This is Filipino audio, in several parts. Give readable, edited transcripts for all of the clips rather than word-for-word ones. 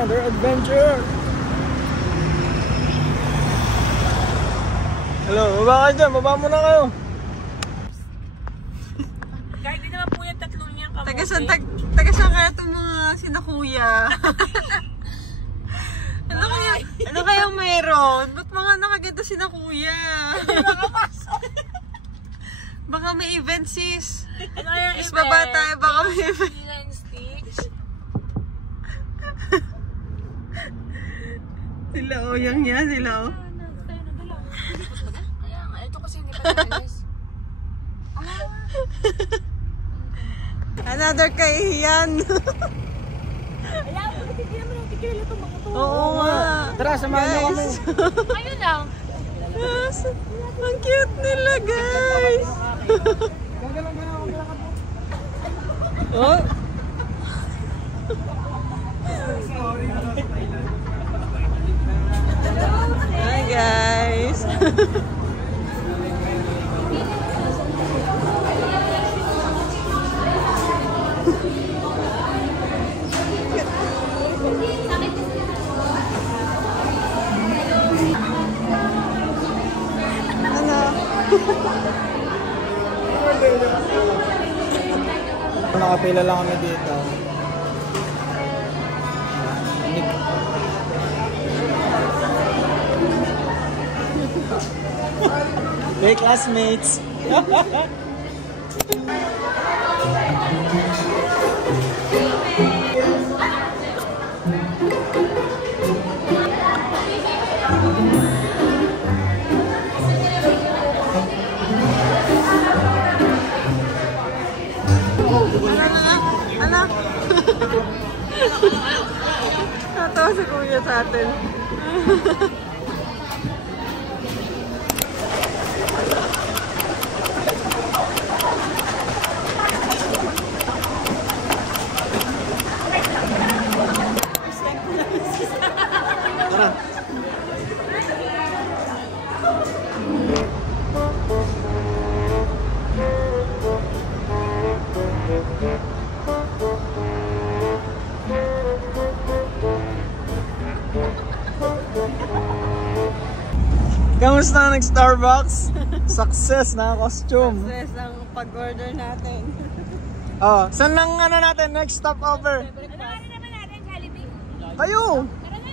another adventure. Hello, baba kayo dyan, baba muna kayo. Kahit di naman po yung tatlong niyang kamote. Taga saan kaya itong mga sinakuya? Ano kaya mayroon? Ba't mga nakaganto sinakuya? Hindi makapasok. Baka may event sis. Ano yung Is baba tayo, baka may event. Stitch. Sila o, yang niya, sila o. Ito kasi hindi pa naalis. Another kahihiyan. Alam mo, hindi naman ang tikila itong mga to. Oo nga. Tara, samahan niyo kami. Ayun lang. Yes. Ang cute nila guys. Oh. Hi guys. Nakapila lang kami dito. Hey classmates. Anak. Natawa si kuya sa atin. Kamusta nag-Starbucks? Success na costume. Success ang pag-order natin. Oh, saan lang ano natin next stopover? Ano naman natin, Jollibee? Kayo! Tara na.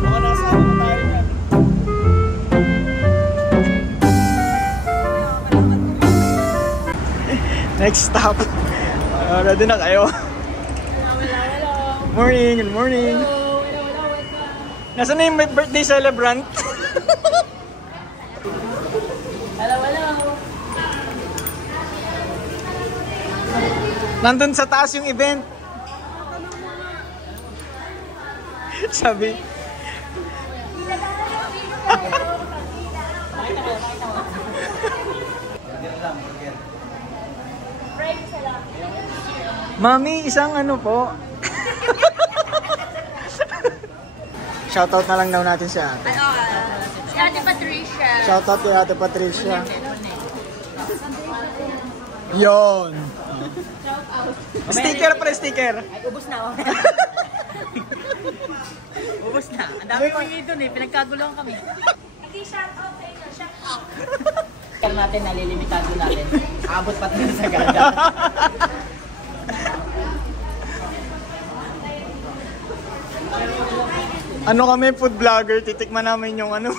Baka nasa ano na tayo yan. Next stop. Ready na kayo? Morning, good morning. Nasaan na yung may birthday celebrant? Nandun sa taas yung event. Sabi. Mami, isang ano po. Shoutout na lang daw natin si ate. Si Ate Patricia. Shoutout kay Ate Patricia. Yon. Sticker pre, sticker. Ay, ubos na ako. Ubos na. Ang dami ko yung doon eh. Pinagkagulong kami. Hindi, shout out sa inyo. Shout out. Kaya natin, nalilimitado natin. Abot pa tayo sa ganda. Ano kami, food vlogger, titikman namin yung ano,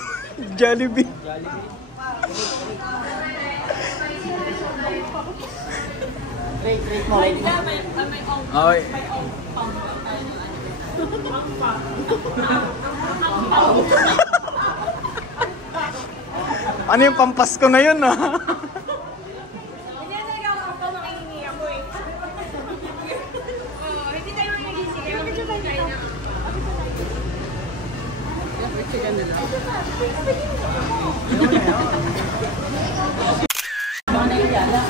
Jollibee. Wait mo, wait mo. Okay. Ano yung pampasko na yun ah? Hindi na ikaw ako makihingi ako eh. Hindi tayo makihingi. Bakit siya tayo na?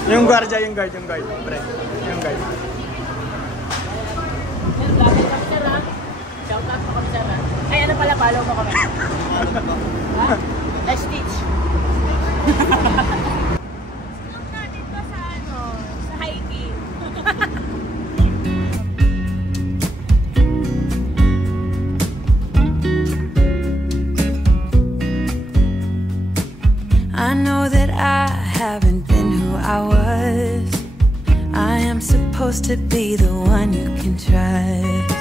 Yung guard. Yung guard. Shout out sa kapsara. Ay, ano pala, follow mo kami. Ha? Let's teach. natin to sa sa hiking. I know that I haven't been who I was. I am supposed to be the one you can trust.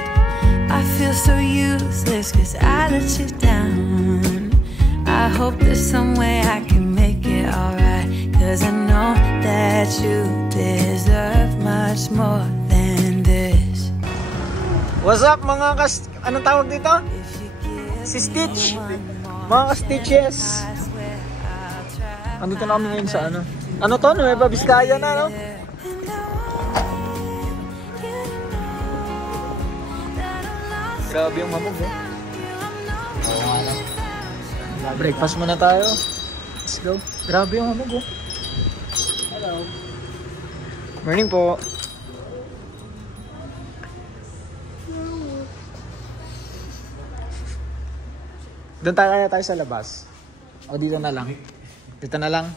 I feel so useless cause I let you down. I hope there's some way I can make it alright, cause I know that you deserve much more than this. What's up mga anong tawag dito? If you give Si Stitch. me one more Mga ka-Stitches. I swear I'll try. Andito na kami ngayon sa ano. Ano to? Nueva Vizcaya na, no? Grabe yung hamog, eh. Breakfast muna tayo. Let's go. Grabe yung hamog, oh. Hello. Morning po. Doon tayo sa labas. O dito na lang. Dito na lang.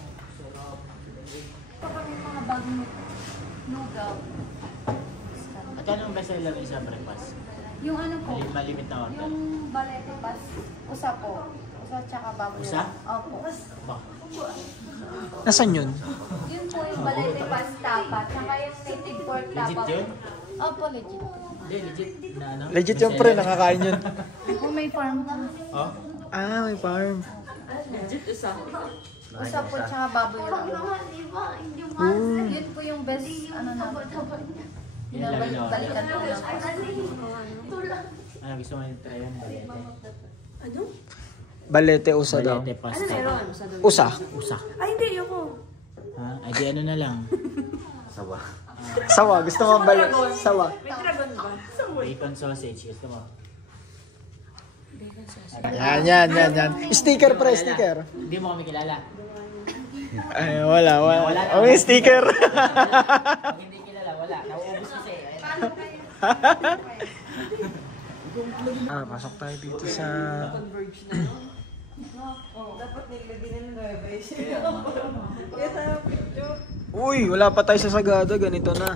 At anong bestseller niyo sa breakfast? Yung ano po, Malimit na order. yung balete pas, usa po. Usa tsaka baboy. Usa? Opo. Ba? Nasaan yun? Yun po yung balete pas tapa, tsaka yung native pork tapa. Legit yun? Opo, legit. Hindi, legit. Na ano? Legit yung pre, nakakain yun. Kung may farm na. Oh? Ah, may farm. Usa po tsaka baboy lang. Yun po yung best, ano na. Yun lang yun. Balikan po lang. Ano gusto mo yung try yun? Balete usa daw. Balete pasta. Usa. Usa. Ay, hindi ako. Ha? Ay di ano na lang. Sawa. Gusto mo balete? Sawa. May dragon ba? Bacon sausage. Gusto mo? Yan. Sticker pre, sticker. Hindi mo kami kilala. Ay, wala. Wala. Oh, may sticker. Pag hindi kilala, wala. Nauubos kasi. Pasok tayo dito sa... Dapat nilagyan ng revenge. Kaya tayo picture. Uy, wala pa tayo sa Sagada. Ganito na.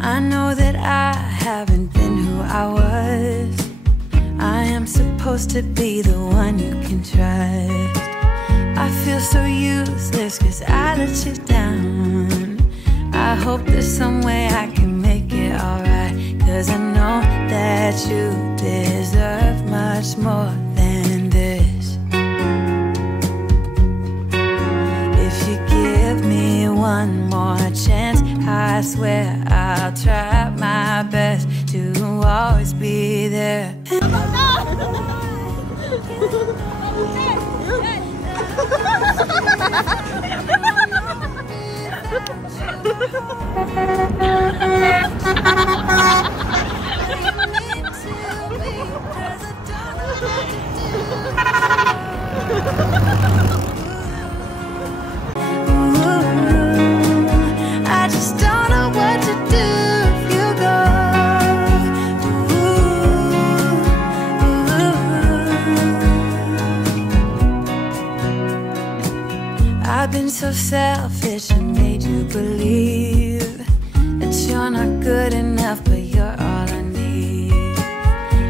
I know that I haven't been who I was. I am supposed to be the one you can trust. I feel so useless cause I let you down. I hope there's some way I can make it alright, cause I know that you deserve much more than this. If you give me one more chance, I swear I'll try my best to always be there. I just don't know what to do if you go. I've been so selfish and made you believe that you're not good enough, but you're all I need.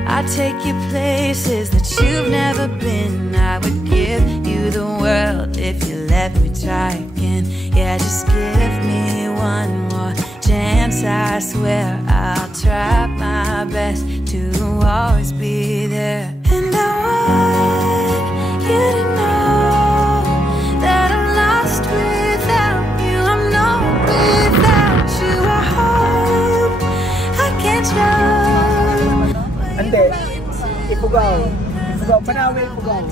I take you places that you've never been. I would give you the world if you let me try again. Yeah, just give me one more chance. I swear I'll try my best to always be there. And I want you to know that I'm lost without you. I'm no without you. I hope I can show. Hindi. Ipugaw. Panawi, Ipugaw.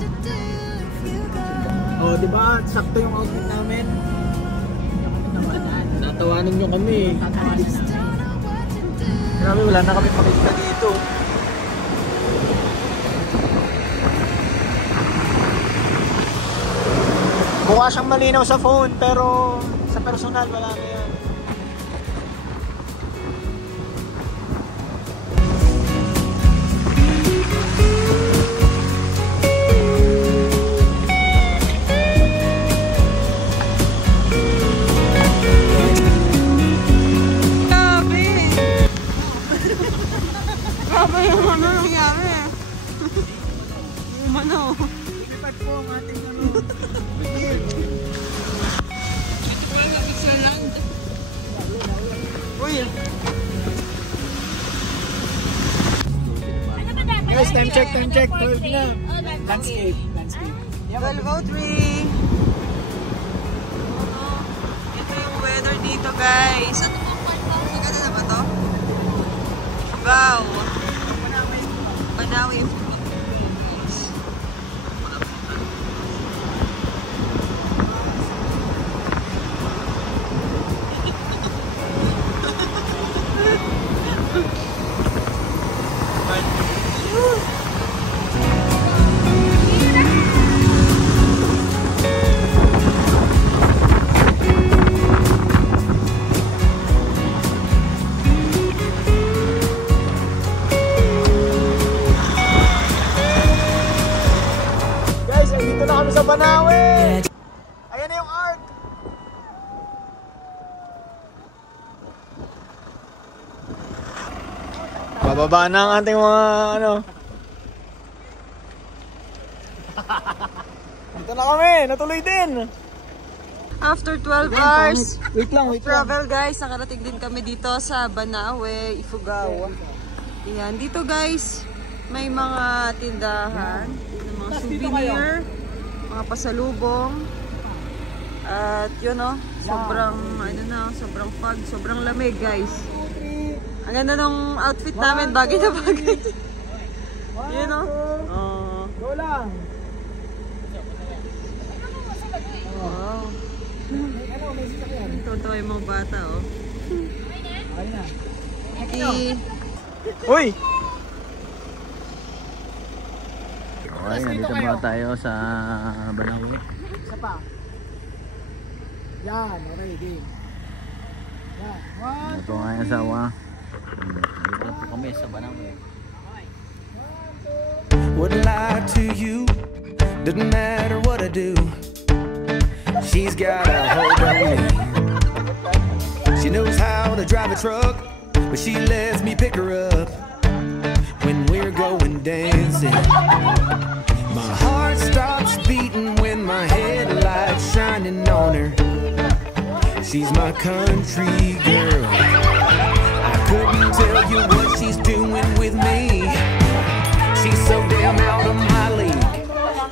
Oh, di ba? Sakto yung outfit namin. Natawanan nyo kami. Grabe, wala na kami makikita dito. Mukha siyang malinaw sa phone, pero sa personal wala na yan. Guys, time check. 12 na. Landscape. 12:03. Ito yung weather dito, guys. Maganda na ba to? Wow. Banawi. Dito na kami sa Banawe! Ayan na yung arc! Bababa na ang ating mga ano. Dito na kami! Natuloy din! After 12 hours Wait lang. travel, guys, nakarating din kami dito sa Banawe, Ifugao. Ayan, dito guys, may mga tindahan, mga souvenir, mga pasalubong. At yun o, sobrang fog, sobrang lamig, guys. Ang ganda ng outfit namin, bagay na bagay. Yun o. Go lang! Wow. Totoo yung mga bata, oh. Uy! Okay, nandito ba tayo sa Banawe? Isa pa. Yan, okay, game. Yan, one, Ito nga yung asawa. Dito po kami sa Banawe. Wouldn't lie to you, doesn't matter what I do. She's got a hold on me. She knows how to drive a truck, but she lets me pick her up when we're going dancing. My heart stops beating when my headlights shining on her. She's my country girl. I couldn't tell you what she's doing with me. She's so damn out of my league.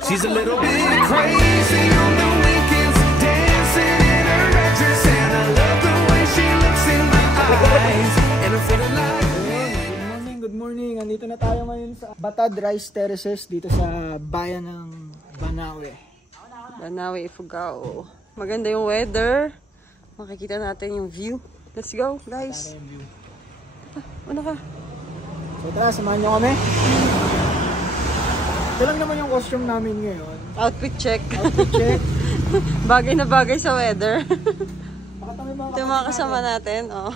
She's a little bit crazy on the weekends, dancing in her red dress, and I love the way she looks in my eyes, and I'm feeling like Good morning. Andito na tayo ngayon sa Batad Rice Terraces dito sa bayan ng Banawe. Banawe, Ifugao. Maganda yung weather. Makikita natin yung view. Let's go, guys. Ano ka? So tara, samahan nyo kami. Ito lang naman yung costume namin ngayon. Outfit check. Outfit check. Bagay na bagay sa weather. Bakit may mga Ito yung mga kasama natin. Oh.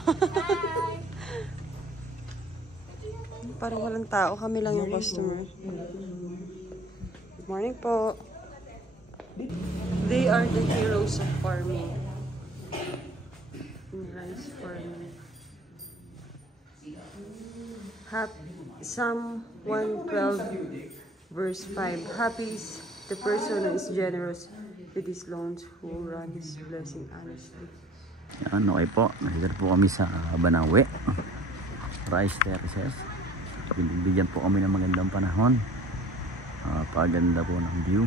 Parang walang tao. Kami lang yung customer. Good morning po. They are the heroes of farming. Rice farming. Psalm 112 verse 5. Happy is the person who is generous with his loans, who run his blessing honestly. Yan, okay po. Nandito po kami sa Banawe. Rice Terraces. Binibigyan po kami ng magandang panahon. Paganda po ng view.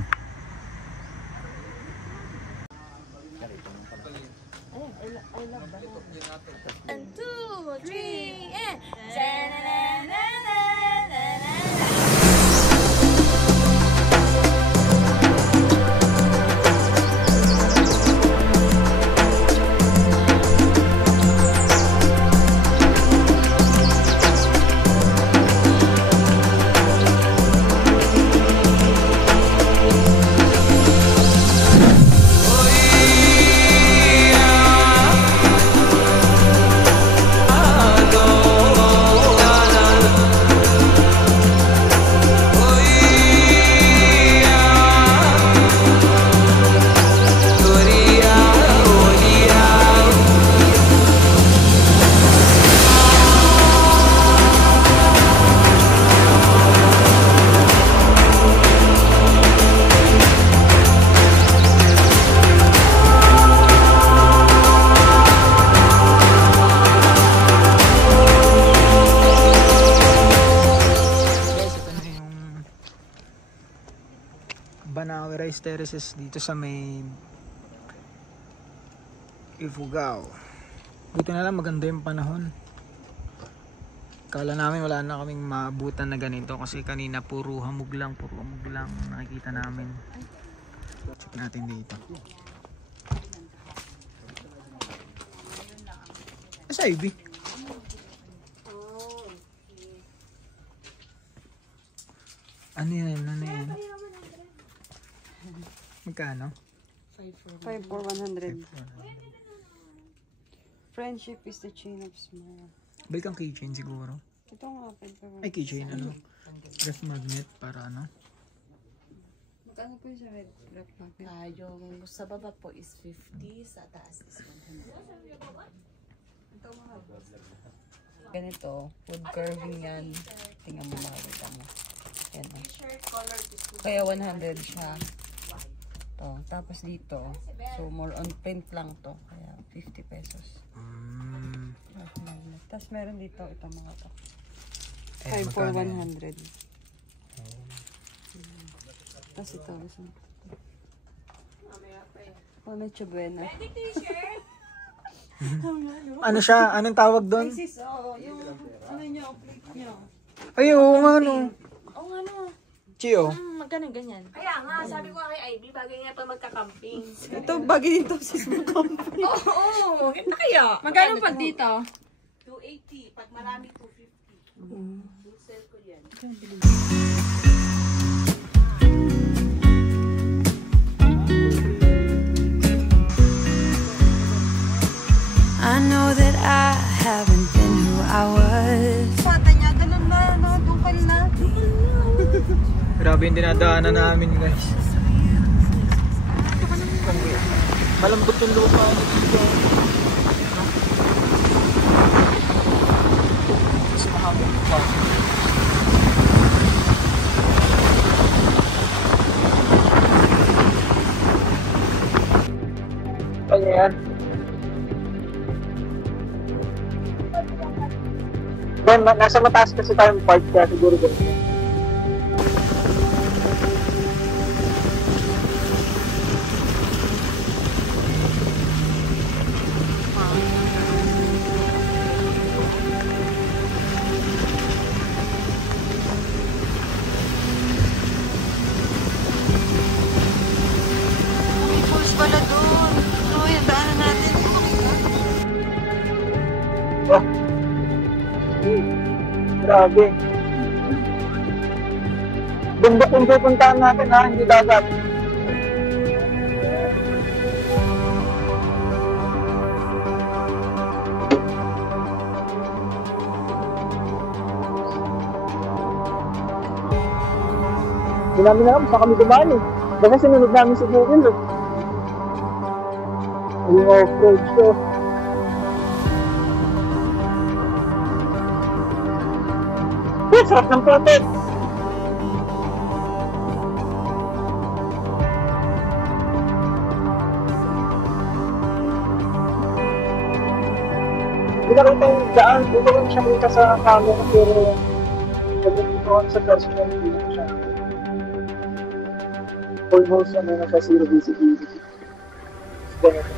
And 2, 3, and Rice Terraces dito sa may Ifugao. Buti na lang maganda yung panahon. Kala namin wala na kaming maabutan na ganito kasi kanina puro hamog lang nakikita namin. Check natin dito. Asa Ivy? Ano yan? Magkano? 5 for 100. Friendship is the chain of smile. Balik ang keychain siguro. Ito nga, 5 for 100. Ay, keychain ano? Ref magnet para ano? Magkano po yung sa red rep magnet? Yung sa baba po is 50, sa taas is 100. Ganito, wood curving yan. Tingnan mo, makikita mo. Yan o. Kaya 100 siya. To. Tapos dito, so more on print lang to. Kaya 50 pesos. Tapos meron dito, ito mga to. 5 for 100. Tapos ito, oh, Noche Buena. Ano siya? Anong tawag doon? Sis, yung ano nyo, plate nyo. Ay, oo nga no. Oo nga no. Chio. Magkano ganyan? Kaya nga, sabi ko kay Ivy, bagay nga pa magka-camping. Ito, bagay dito sis mo company. Oo, ito kaya. Magkano pag dito? 280, pag marami 250. Sell ko yan. I know that I haven't been who I was. Pata niya, ganun na, no? Dukal na. Grabe yung dinadaanan namin guys. Malambot yung lupa dito. Mas mahabang pa. Ano yan? Ben, nasa mataas kasi tayong park kaya siguro ganito. May pools pala doon. Ano yung daanan natin? Oh. Grabe. Bundok yung pupuntahan natin ha, hindi dagat. Hindi namin alam saan kami dumaan eh. Basta sinunod namin si Google eh. Yung off-road show. Sarap ng putik! Hindi na rin tayong daan. Hindi lang siya kita sa camera pero dito sa personal hindi siya. Almost nasa zero visibility. Ganito.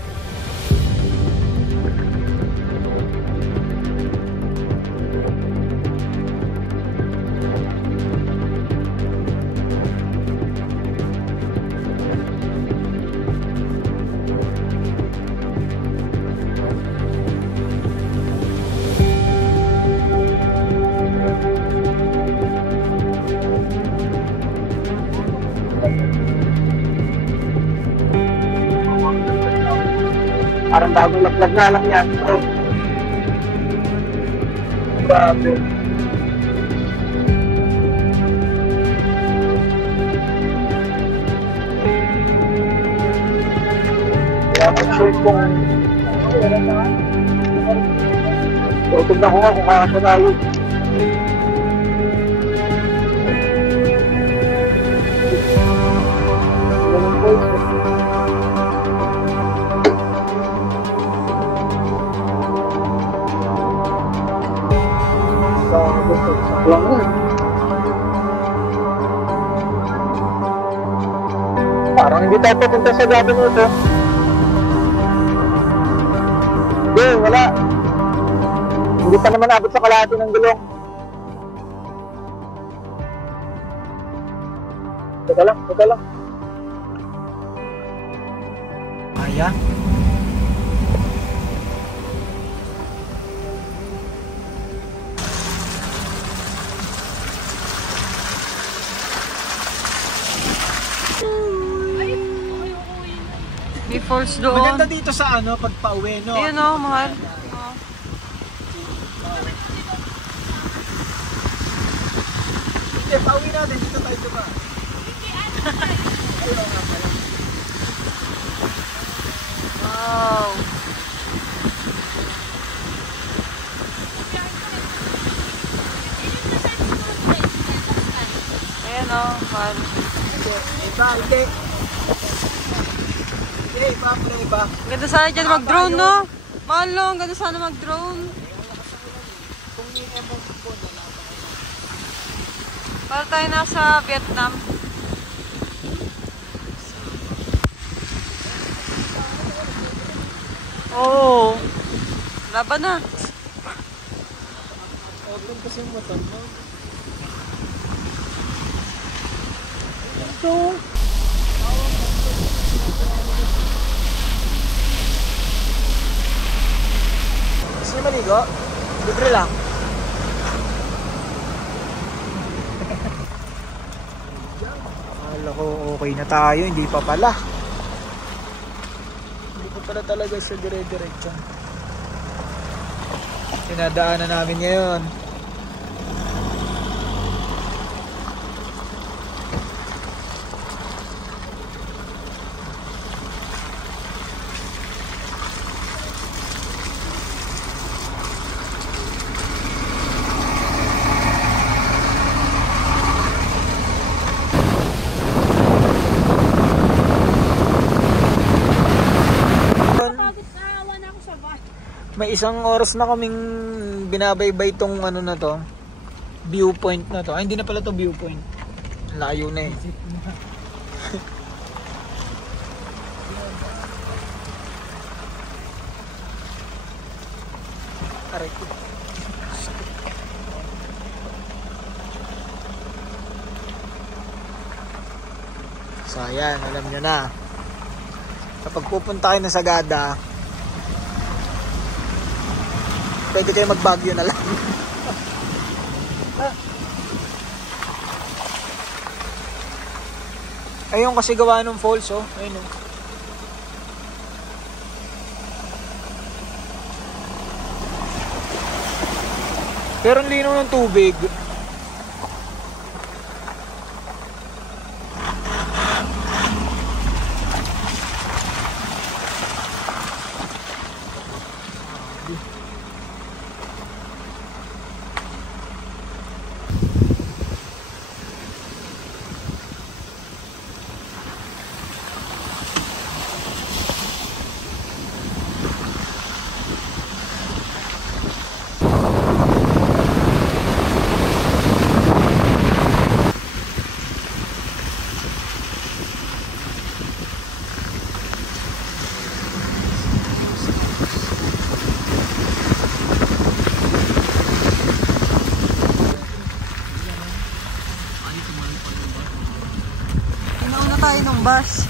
Parang bagong laplag na lang yan. Oh. Grabe. Kaya mag-sure kung tignan ko nga kung kaya siya tayo. Ganun po ito. Lang yan. Para Hindi tayo papunta sa gabi nito. Hindi, wala. Hindi pa naman abot sa kalahati ng gulong. Teka lang. Ayan. May falls doon. Maganda dito sa ano, pag pauwi, no? Ayun o, mahal. Hindi, pauwi natin. Dito tayo diba? Wow. Ayan o, mahal. Hindi. Iba. Ganda sana dyan mag-drone, no? Mahal, no? Ganda sana mag-drone. Para tayo nasa Vietnam. Oo. Laban na. Open kasi yung motor mo. Ito. Gusto niyo maligo? Libre lang. Akala ko okay na tayo, hindi pa pala. Hindi pa pala talaga siya dire-diretso. Pinadaanan namin ngayon. May isang oras na kaming binabaybay tong ano na to, viewpoint na to. Ay, hindi na pala to viewpoint. Layo na eh. Aray ko. So ayan, alam nyo na. Kapag pupunta kayo na Sagada, pwede kayo mag-Baguio na lang. Ayun kasi gawa ng falls, oh. Ayun, oh. Pero ang linaw ng tubig. Inauna tayo ng bus.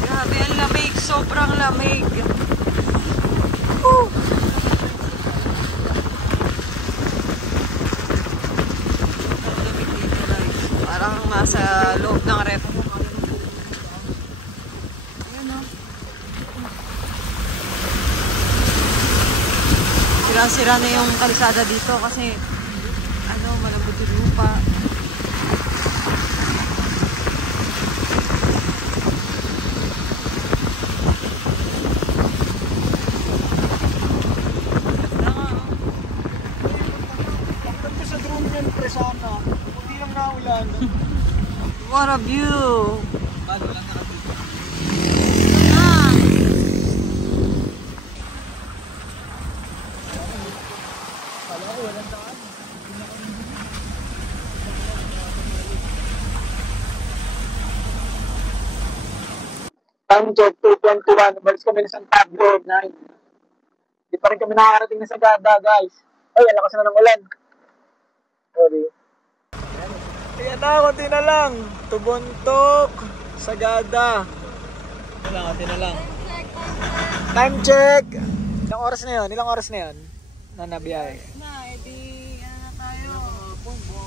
Grabe, ang lamig. Sobrang lamig. Woo! Parang nasa loob ng ref. Ayan, oh. Sira-sira na yung kalsada dito kasi ano, malambot yung lupa. what a view! Bago lang nakapito. Kala ko walang daan. Time check 2:21. Umalis kami na San Pablo 9. Hindi pa rin kami nakakarating na Sagada, guys. Ay, ang lakas na ng ulan. Sorry. Ayan na, konti na lang. Tubuntok, Sagada. Konti na lang. Time check. Ilang oras na yun? Ilang oras na yun? Na nabiyahe. Na, edi, ano na tayo?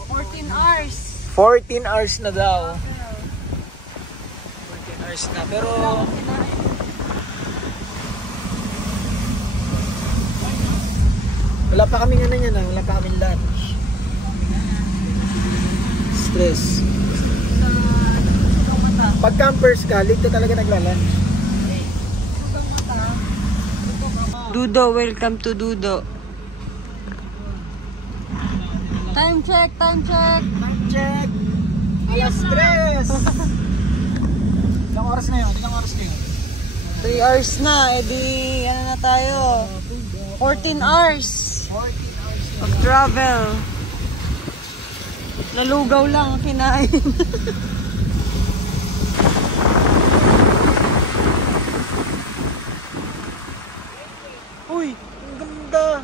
14 hours. 14 hours na daw. 14 hours na. Pero... wala pa kaming ano yan, wala pa kaming lunch. Stress. Pag campers ka, late ka talaga nagla-lunch. Dudo, welcome to Dudo. Time check, time check. Time check. Alas stress. Ilang oras na yun? Ilang oras na yun? 3 hours na, edi, ano na tayo? 14 hours. 14 hours na. Of travel. Nalugaw lang ang kinain. Uy, ang ganda.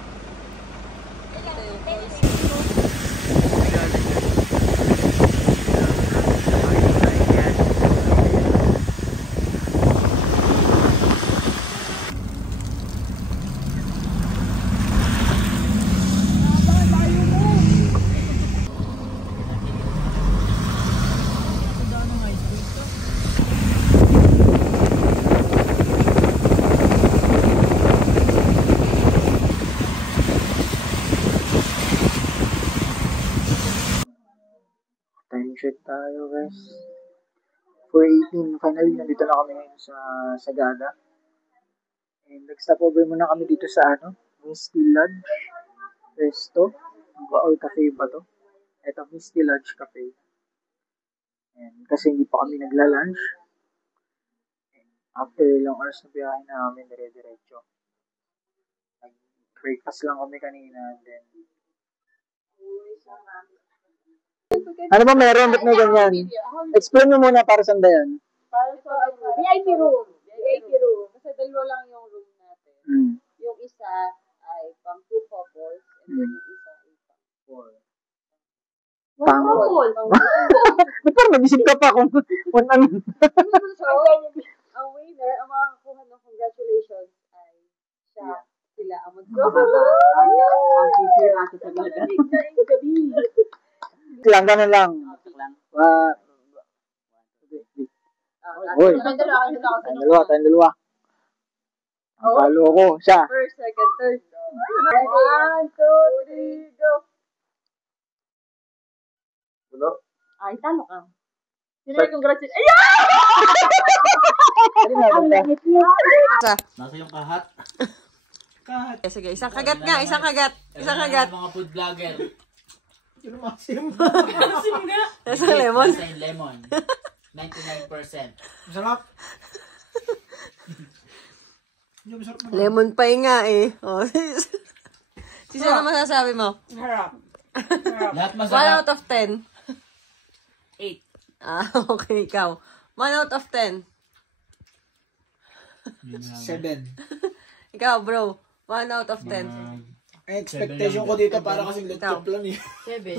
Time check tayo, guys. 4:18. Finally, nandito na kami ngayon sa Sagada. And nag-stop over muna kami dito sa Misty Lodge Resto. Or cafe ba to? Ito, Misty Lodge Cafe. And kasi hindi pa kami nagla-lunch. And after ilang hours na biyahe namin, dire-diretso. Nag-breakfast lang kami kanina. Then, ano ba meron? Ba't may ganyan? Explain mo muna para saan ba yan? Para sa VIP room. VIP room. Kasi dalawa lang yung room natin. Yung isa ay pang 2 couples and then yung isa ay pang 4. Pang couple. Ba't parang nag-isip ka pa kung ano? So, ang winner, ang makakakuha ng congratulations ay siya. Sila ang mag-cover. Ang sisira sa Sagada. Gabi. Lang, ganun lang. Hoy, tayong dalawa. Ang palo ako, siya. First, second, third. 1, 2, 3, go. Tulo? Ay, talo ka. Sino yung congratulations? Ayan! Ang langit niya. Nasa yung kahat. Sige, isang kagat nga, isang kagat. Isang kagat. Mga food vlogger. Sino masim? Nasa lemon. Nasa yung lemon. 99%. Masarap. Lemon pie nga eh. Oh. Sisa na masasabi mo? Harap. Lahat 1 masarap. out of 10. 8. Ah, okay, ikaw. 1 out of 10. 7. Ikaw, bro. 1 out of 10. Expectation ko dito para kasing laptop lang eh. 7.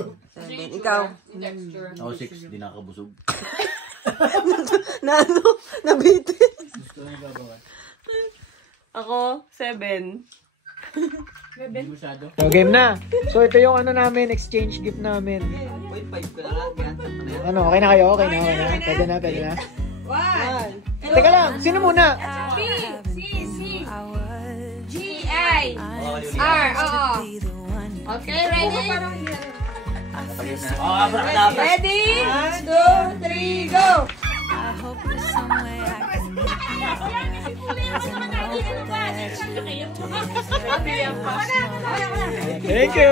Ikaw. Ako 6, di nakakabusog. Na ano? Nabitin. Gusto nyo gagawa. Ako, 7. Hindi masyado. So, game na. So, ito yung namin, exchange gift namin. 0.5 ko na lang yan. Ano, okay na kayo? Okay na? Pwede na, pwede na. 1. Teka lang, sino muna? R, oo. Okay, ready? Ready? 1, 2, 3, go! I hope there's some way I can Thank you!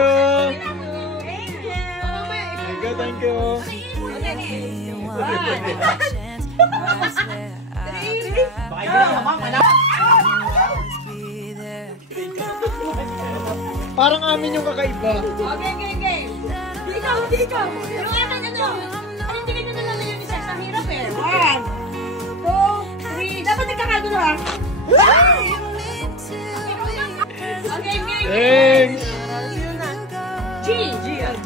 Thank you! make it. chance. I swear I'll always be there. Parang amin yung kakaiba. Okay. Ikaw. Yung ano, tingin nyo na lang yung isa sa hirap eh. 1, 2, 3. Dapat nagkakagulo ha. Okay, game. Thanks!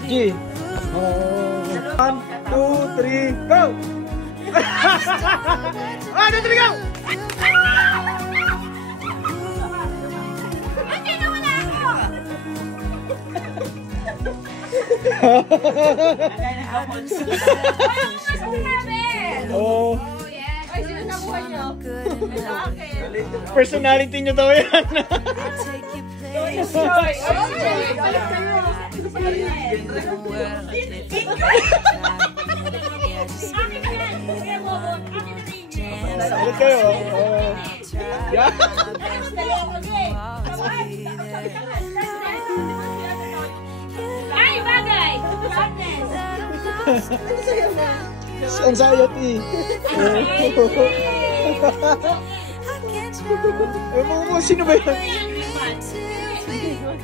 G. Oh. 1, 2, 3, go! 1, 2, 3, go! Hindi na wala ako. Oh, Ay, sino nakuha nyo? personality nyo daw yan. I'll take you places. Ulit kayo. Oh. Yeah. Ay, bagay! Anxiety. Sino ba yan?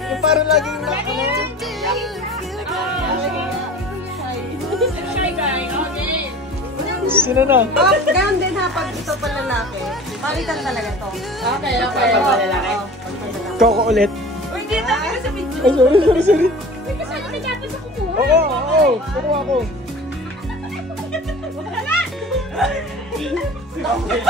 Yung parang laging na, Shy guy, okay. Sino na? Oh, ganun din ha, pag ito pa lalaki. Palitan talaga to. Okay. Koko ulit. Uy, dito ka sa video. Ay, sorry. Uy, kasali ka dapat sa kukuha. Oo. Kukuha ko. Okay.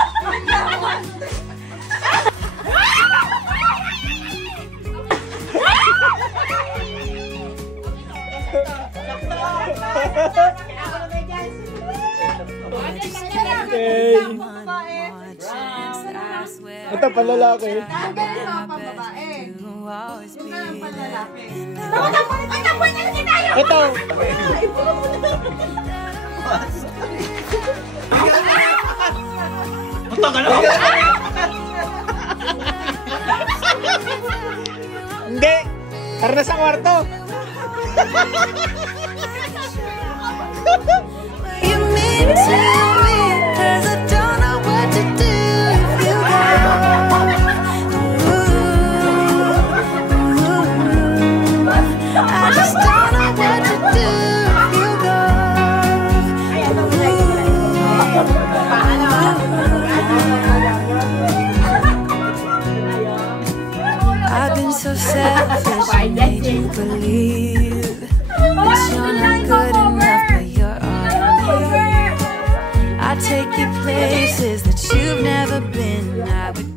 Ito palalaki. Ito. Hindi. Tara na sa kwarto. You mean to me, 'cause I don't know what to do if you go. I just don't know what to do if you go. I've been so selfish, I made you believe that you're not good enough, but you're all I need. I take you places that you've never been. I would